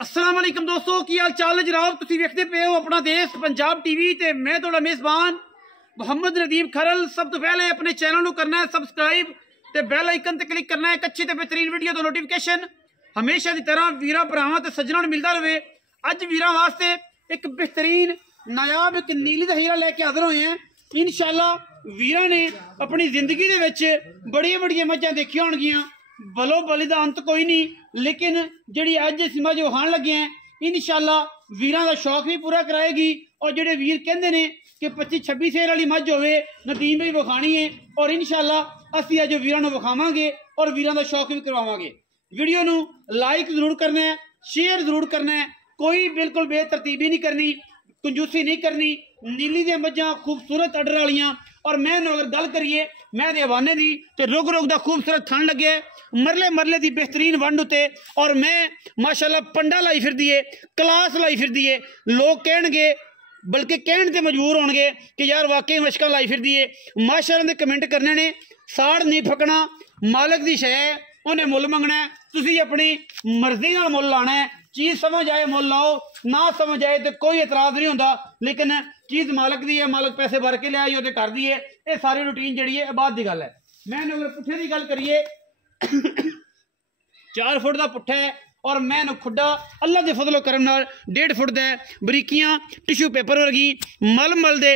अस्सलाम वालेकुम दोस्तों, की हाल चाल है जनाब। तुसीं वेखदे पे हो अपना देश पंजाब टीवी ते मैं तुहाडा मेज़बान मुहम्मद नदीम खरल। सब तो पहले अपने चैनल को करना है सबसक्राइब ते बैल आइकन ते क्लिक करना है। एक अच्छी ते बेहतरीन वीडियो तो नोटिफिकेशन हमेशा की तरह वीरा भरावां ते सज्जनां नूं मिलदा रहे। अज वीरां वास्ते एक बेहतरीन नायाब एक नीली दा हीरा लैके हाजिर होए हैं। इंशाअल्लाह वीरां ने अपनी जिंदगी दे विच बड़ियां बड़ियां मझां देखियां होणगियां, बलो बली का अंत कोई नहीं, लेकिन जी अज इस मज विखाण लगे हैं इंशाअल्लाह वीरां का शौक भी पूरा कराएगी। और जेडे वीर कहते हैं कि 25-26 सेर वाली मज होवे नदीम भी विखाणी है, और इंशाअल्लाह असीं अज वीरां नूं विखावांगे और वीरां का शौक भी करवावांगे। वीडियो नूं लाइक जरूर करना है, शेयर जरूर करना है, कोई बिल्कुल बेतरतीबी नहीं करनी, कंजूसी नहीं करनी। नीली दी मझां खूबसूरत अडर वालियां। और मैं अगर गल करिए मैं दे हवाने दी ते रुग रुग दा खूबसूरत थन लगे मरले मरले दी बेहतरीन वंड उते, और मैं माशाअल्लाह पंडा लाई फिरदी है, क्लास लाई फिरदी है। लोग कहणगे बल्कि कहण ते मजबूर होणगे कि यार वाकई मशकां लाई फिरदी है। माशाअल्लाह दे कमेंट करने ने, साड़ नहीं फकना, मालक दी शै है, उन्हें मुल मंगना है, तुसीं अपनी मर्जी नाल मुल लाना है। चीज़ समझ आए मुल लाओ, ना समझ आए तो कोई एतराज़ नहीं होता, लेकिन चीज़ मालक दी है, मालक पैसे भर के लिया ओहदे घर दी है। ये सारी रूटीन जी है बाद की गल है। मैं अगर पुट्ठे की गल करिए 4 फुट का पुट्ठा है, और मैं खुड्डा अल्लाह के फजलो करम नाल 1.5 फुट का है। बरीकियां टिशू पेपर वर्गी, मल मल दे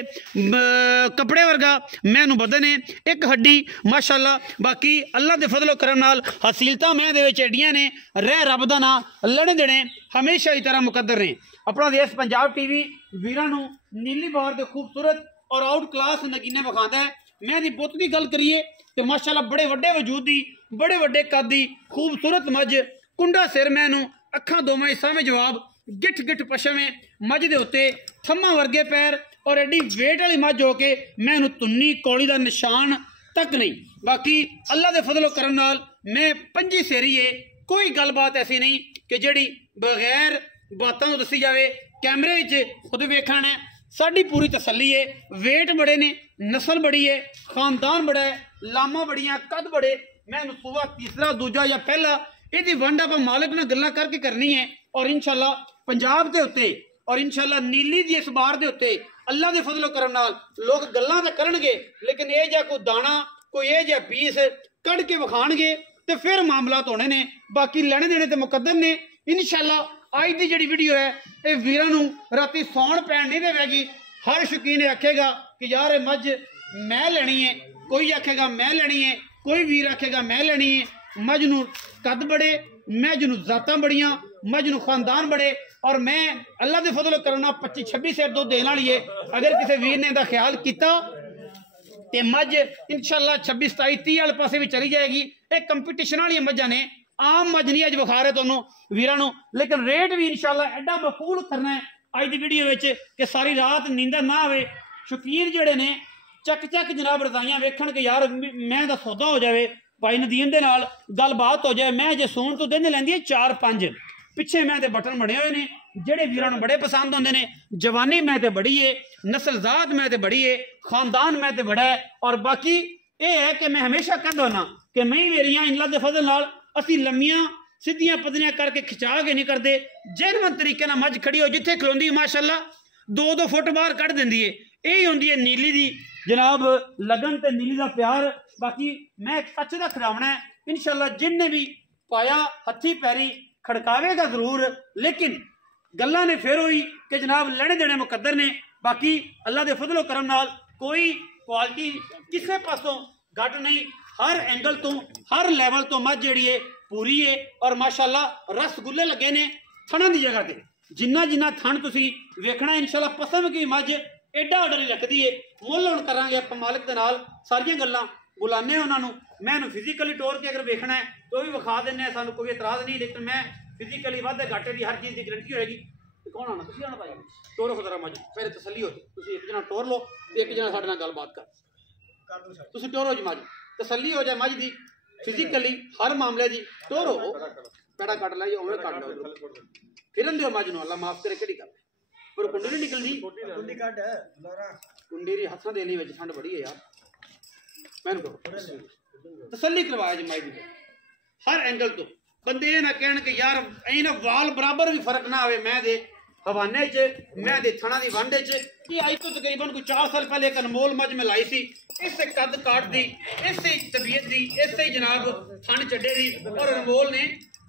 कपड़े वर्गा मैं बदन है, एक हड्डी माशाअल्लाह। बाकी अल्लाह के फजलो करम नाल हसीलता मैं दे विच एडियां ने, रह रब दा ना लड़े देने हमेशा की तरह मुकद्दर ने। अपना देश पंजाब टीवी वीरां नूं नीली बार के खूबसूरत और आउट क्लास नगीने विखांदा है। मैं दी बुत की गल करिए तो माशाअल्लाह बड़े वड्डे वजूद दी, बड़े वड्डे कद दी खूबसूरत मझ, कुंडा सिर मैनू, अखा दोवां हिस्सां में जवाब, गिठ गिठ पशमे मझ दे उत्ते थम्मा वर्गे पैर, और एडी वेट वाली मझ हो के मैनू तुन्नी कौड़ी का निशान तक नहीं। बाकी अल्लाह के फजलो करम नाल मैं 25 सेरी है, कोई गलबात ऐसी नहीं कि जिहड़ी बगैर बातों दसी जाए। कैमरे खुद वेखण है, साड़ी पूरी तसल्ली है। वेट बड़े ने, नस्ल बड़ी है, खानदान बड़ा है, लामा बड़ियां, कद बड़े। मैं सूबा तीसरा दूजा या पहला यदि वंड आप मालिक ने गल्लां करके करनी है। और इंशाअल्लाह पंजाब के उत्ते और इंशाअल्लाह नीली दी इस बार के उत्ते अल्लाह के फजलो करम नाल लोग गल्लां तो करनगे, लेकिन ये जा कोई दाना कोई ये जा पीस कढ़ के विखाणगे तो फिर मामलात होने ने। बाकी लेने देने तो मुकद्दर ने। इंशाअल्लाह अज की जी वीडियो है ये वीरां नूं राती सौण पैण नहीं देगी। हर शौकीन आखेगा कि यार मझ मैं लेनी है, कोई आखेगा मैं लेनी है, कोई वीर आखेगा मैं लेनी है। मझ नूं कद बड़े, मझ नूं जातां बड़ियां, मझ नूं खानदान बड़े, और मैं अल्लाह के फजलो करना 25-26 सेर दुध देने वाली है। अगर किसी वीर ने इहदा ख्याल किया तो मझ इंशाअल्लाह 26-27-30 वाले पासे भी चली जाएगी। एक कंपीटिशन वाली मझां ने, आम मझ नहीं अज विखा रहे तुहानूं वीरां नूं, लेकिन रेट भी इंशाअल्लाह एडा मकबूल करना है अज की वीडियो में कि सारी रात नींदर ना आवे। शौकीन जिहड़े ने चक चक जनाब रजाइयां वेखण के यार मैं दा सौदा हो जाए, भाई नदीम दे नाल गलबात हो जाए। मैं जे सोन तो दिन लैंदी है 4-5, पिछे मैं ते बटन बने हुए ने जेडे वीरां नूं बड़े पसंद आते हैं। जवानी मैं ते बड़ी है, नस्लजात मैं ते बड़ी है, खानदान मैं ते बड़ा है। और बाकी ये है कि मैं हमेशा कहता ना कि मैं मेरिया अल्लाह के फजल नाल असी लम्मियां सीधियां पतलियां करके खिंचा के नहीं करते। जेनवन तरीके नाल मझ खड़ी हो जिथे खलोंदी माशाअल्लाह 2-2 फुट बाहर कढ़ देंदी है। यही होंदी है नीली दी जनाब लगन ते नीली का प्यार। बाकी मैं एक सच का खिलावना है इंशाअल्लाह, जिनने भी पाया हथी पैरी खड़कावेगा जरूर, लेकिन गल्लां ने फिर हुई कि जनाब लेने देने मुकद्दर ने। बाकी अल्लाह के फजलो करम नाल कोई क्वालिटी किसी पासों घट नहीं, हर एंगल तो हर लैवल तो मझ जी है पूरी है। और माशाअल्लाह रसगुल्ले लगे ने थणों की जगह पर, जिन्ना जिन्ना थण तुसीं वेखना इंशाअल्लाह पसंद की मझ एडा ऑर्डर ही रखती है। मुल हुण करांगे आपां मालिक दे नाल सारियां गल्लां, बुलाने उन्होंने। मैं फिजिकली तौर पर अगर वेखना है तो भी विखा दें, सानू कोई एतराज़ नहीं, लेकिन मैं फिजिकली वाधे घाटे की हर चीज़ की गारंटी होएगी। कौन आना तुसीं आना भाई टोरो खुदरा मझ फिर तसली हो, तुसीं एक जना टोर लो, एक जना साडे नाल गलबात कर, तुसीं टोरो जी मझ तसली हो जाए मझ की फिजिकली हर मामले की टोरो पेड़ा कट ला उवें कट लो, फिरन दो मझ नूं। अल्लाह माफ करे किहड़ी गल पर कुंडी नहीं निकलती, कुंडी दी हत्थां दे लई ठंड बड़ी है यार। मैनूं तसली करवाया जी माई दी हर एंगल तो बंदे ये ना कहन कि यार ऐ ना वाल बराबर भी फर्क ना आवे मैं दे हवाने च मैं दे थणा दी वांडे च। ये आई तो तकरीबन कोई 4 साल पहले एक अनमोल मज में लाई सी, इससे कद काट दी, इससे तबीयत दी, इससे जनाब थन चढ़े दी और अनमोल ने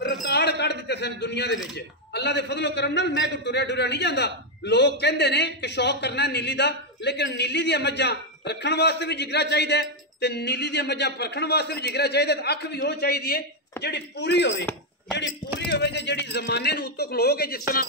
रिकॉर्ड कट दिते सन दुनिया दे विच। अल्लाह दे फजलो करम नाल मैं कोई टुरिया टुरिया नहीं जांदा। लोग कहंदे ने कि शौक करना नीली दा, लेकिन नीली दी मज्जां रखण वास्ते भी जिगरा चाहिए ते नीली दी मज्जां परखण वास्ते भी जिगरा चाहिए। अख भी हो चाहिए जेड़ी पूरी होवे, जेड़ी जमाने नूं उत्तों खलो के जिस तरह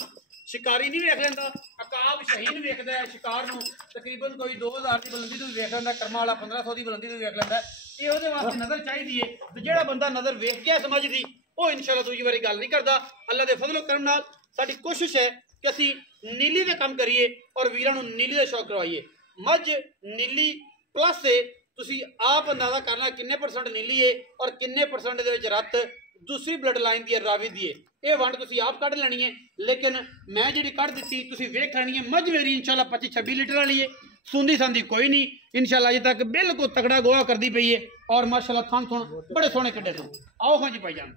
शिकारी नहीं वेख लेंदा, अकाब शहीन वेखदा है शिकार नूं तकरीबन कोई 2000 की बुलंदी तो भी वेख लेंदा, कर्मा वाला 1500 की बुलंदी तो भी वेख लेंदा। ये ओहदे वास्ते नजर चाहिए ते जेड़ा बंदा नजर वेख गया समझदी वो इंशाअल्लाह दूजी बारी गल नहीं करदा। अल्लाह दे फजलो करम नाल साडी कोशिश है कि असीं नीली दे काम करिए और वीरां नूं नीली दा शौक करवाइए। मज नीली प्लस है, तुसी आप अंदाजा करना किन्ने परसेंट नीली है और किन्ने परसेंट दे विच रत दूसरी ब्लड लाइन दी रावी दी है। ये वंड तुसी आप कढ़ लैनी है, लेकिन मैं जिहड़ी कढ़ दित्ती तुसी वेख लैनी है। मज मेरी इंशाअल्लाह 25-26 लीटर वाली है, सुंदी सांदी कोई नहीं इंशाअल्लाह, अजे तक बिल्कुल तगड़ा गोहा करदी पई है और माशाअल्लाह थन थुन बड़े सोहने कड्डे सन। आओ हाँ जी भाईजान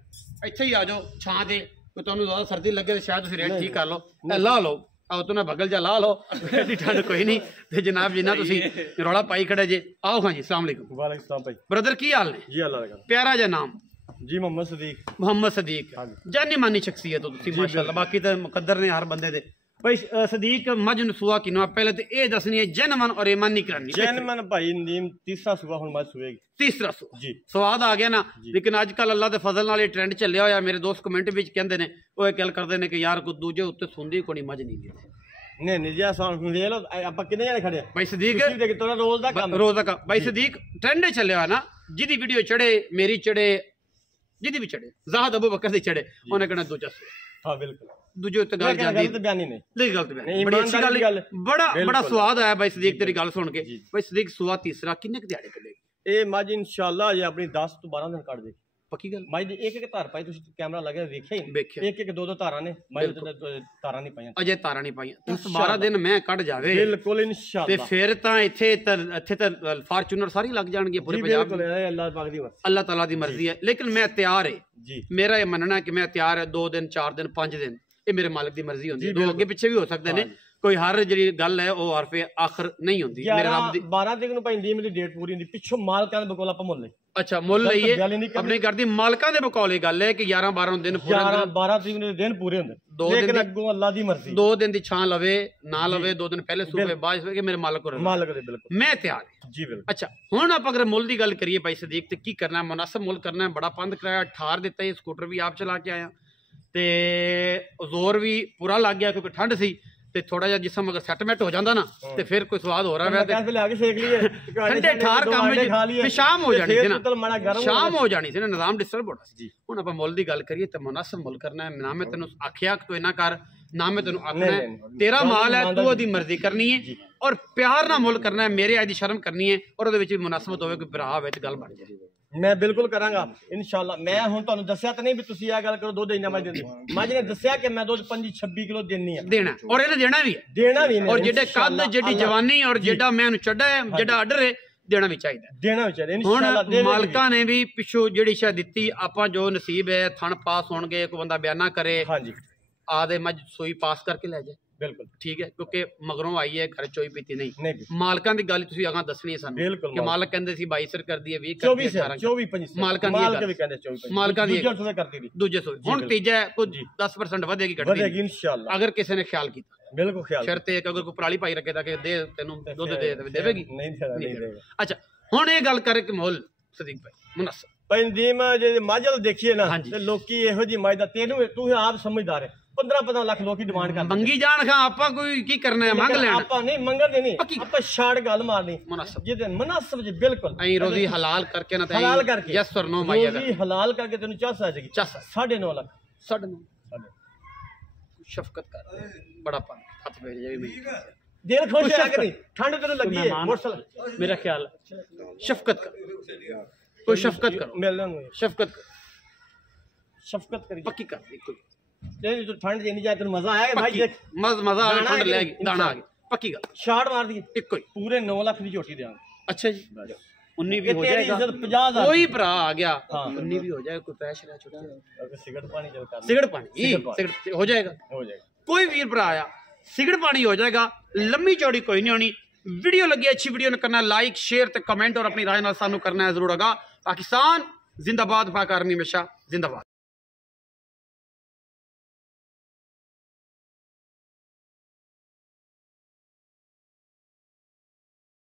इत्थे ही आ जाओ छां ते, तुहानूं ज़्यादा सर्दी लगे तो शायद तुसी रेट ठीक कर लो, ला लो आओ तो ना बगल जा ला लो, एडी ठंड कोई नहीं। ते जनाब जिन्ना तुसी रौला पाई खड़े जे। आओ हाँ जी अस्सलाम वालेकुम। वालेकुम सलाम भाई। ब्रदर की हाल ने? जी अल्लाह का प्यारा जा नाम? जी मोहम्मद सदीक। मोहम्मद सदीक जानी मानी शख्सियत हो तुसी माशाअल्लाह, बाकी तो मुकद्दर ने हर बंदे दे। भाई सदीक मज नसुआ किनो पहले तो ये दसनी है जेनमन और ईमान नहीं करनी। जेनमन भाई नीम तीसरा सुबह हुन मज सुएगी। तीसरा सु जी स्वाद आ गया ना। लेकिन अजकल अल्लाह के फजल नाल ट्रेंड चलिया होया, मेरे दोस्त कमेंट विच कहंदे ने ओए गल करदे ने कि यार कोई दूजे उत्ते सुंदी कोई मज नहीं दी। नहीं नहीं जी आसान ले लो आप कितने जने खड़े भाई सदीक तोरा रोज दा काम रोज का भाई सदीक ट्रेंड चलिया है ना, जिदी वीडियो चढ़े मेरी चढ़े जिदी भी चढ़े ज़ाहद अबू बकर दी चढ़े उन्हें कहना दूजा सु। हां बिल्कुल दूजे उत्ते गल जांदी गलत बयानी नहीं, नहीं गलत बयानी बड़ी अच्छी गल, बड़ा स्वाद आया भाई सदीक तेरी गल सुन के। भाई सदीक सुआ तीसरा किन्ने क दिहाड़े कढेगी? ए मज इंशाअल्लाह ये अपनी 10 तो 12 दिन काट दे। पक्की गल? मज दी एक एक धार पाई तुसी कैमरा लगे वेखे एक एक दो दो धारा ने, मज धारा नहीं पाईयां अजे तारा नहीं पाईयां। 12 दिन मैं कट जावे बिल्कुल इंशाअल्लाह ते फिर तां इत्थे ते फॉर्च्यूनर सारी लग जाणगी पूरे पंजाब। बिल्कुल अल्लाह पाक दी मर्जी, अल्लाह ताला दी मर्जी है। लेकिन मैं तैयार है जी, मेरा ये मनना है कि मैं तैयार है 2 दिन 4 दिन 5 दिन, ये मेरे मालिक दी मर्जी होंदी है। दो अगे पीछे भी हो सकते ने, कोई हर जी गल है वो हरफे आखिर नहीं होंदी। मेरे रब दी 12 तरीक नु पैंदी मेरी डेट पूरी होंदी, पिछों मालकां दे बकोल आप मुल ले। अच्छा मुल लईए अपनी करदी मालकां दे बकौले गल है कि 11-12 दिन पूरे 12 तरीक नु दिन पूरे होंदे। 2 दिन अगों अल्लाह दी मर्जी, 2 दिन दी छां लवे ना लवे, 2 दिन पहले सूबे बाद सूबे के मेरे मालिक को मालिक दे बिल्कुल मैं तैयार है जी बिल्कुल। अच्छा हुण आप अगर मुल दी गल करिए भाई सदीक ते की करना है? मुनासिब मुल करना है, बड़ा पंद कराया, ठार दिता है, स्कूटर भी आप चला के आया ते जोर भी पूरा लग गया क्योंकि ठंड सी ते थोड़ा जिहा जिसम अगर सेटमेंट हो जाता ना तो फिर कोई स्वाद हो रहा है। ठंडे ठार काम में शाम हो जानी थी ना, शाम हो जानी थी ना, निजाम डिस्टर्ब होना सी। हुण आपां मुल दी गल करिए तो मुनासिब मुल करना है। ना मैं तेनों आखिया तो इना कर, ना मैं तेनों आखना है, तेरा माल है तू ओदी मर्जी करनी है और प्यार ना मुल करना है, मेरे आई दी शर्म करनी है और ओदे विच भी मुनासबत होवे, कोई भरा होवे ते गल बन जाए। मैं बिल्कुल करांगा इंशाअल्लाह। मैं हुण तुहानूं दस्सिया तो नहीं भी तुसीं आ गल करो दुध इन्ना मज देंदे, मज ने दस्सिया कि मैं दुध 25-26 किलो देनी है, देना और इन्हें देना भी है और जेडे कद जेडी जवानी और जेडा मैनूं चढ़ा है जेडा आर्डर है देना भी चाहिए इंशाअल्लाह। मालकां ने भी पिछों जेडी शायद दित्ती आपां जो नसीब है थन पास होणगे, कोई बंदा बयाना करे हां जी आदे मज सोई पास करके ले जाए बिल्कुल ठीक है, क्योंकि मगरों आई है घर चोई पीती नहीं। मालकां दी गल तुसीं अगां दसनी है सानूं कि मालक कहंदे सी 22 कर दिए 20 कर दिए 24 मालकां दी गल मालकां दी दूजे सो हुण तीजा कुछ 10% वधेगी घटेगी इंशाअल्लाह अगर किसी ने ख्याल कीता। बिल्कुल ख्याल शर्त है कि अगर कोई पराली पाई रखे ताकि दे तेनों दुध दे देवेगी नहीं देगा। अच्छा हुण ये गल करे कि मोल सदीक भाई मुनासिब पंदीम जे माजल देखिए ना ते लोकी इहो जी माजदा तेनू तू आप समझदार है 15-15 लाख लोग की डिमांड कर मंगी जान खा आपा कोई की करना है मांग लेना आपा नहीं मंगदे नहीं आपा शार्ट गल मारनी मुनासिब जे मुनासिब जी बिल्कुल ऐ रोजी हलाल करके ना हलाल करके यस और नो माया रोजी हलाल करके तेनू चस आ जाएगी 9.5 लाख 9.5 शफकत कर बड़ा पान हाथ भेज जाए मैं दिल खुश है कि नहीं ठंड तेरे लगी है मोटरसाइकिल मेरा ख्याल शफकत कर कोई शफकत करो मिलना शफकत करी पक्की कर दे कोई तो ठंड जे नहीं जाए तो मजा आएगा भाई देख मजा आ ठंड लेगी दाना आ गया पक्की गल शॉट मार दी एक कोई पूरे 9 लाख की झोटी देंगे। अच्छा जी 19 भी हो जाएगा। 50,000 कोई भरा आ गया हाँ। 19 भी हो जाएगा, कोई पैसे रह छोटा सिगरेट पानी चल कर सिगरेट पानी सिगरेट हो जाएगा। कोई वीर भरा आया सिगरेट पानी हो जाएगा। लंबी चौड़ी कोई नहीं होनी। वीडियो लगी अच्छी वीडियो ने करना लाइक शेयर ते कमेंट और अपनी राय नाल सानू करना है जरूर। आगा पाकिस्तान जिंदाबाद, पाक आर्मी हमेशा जिंदाबाद।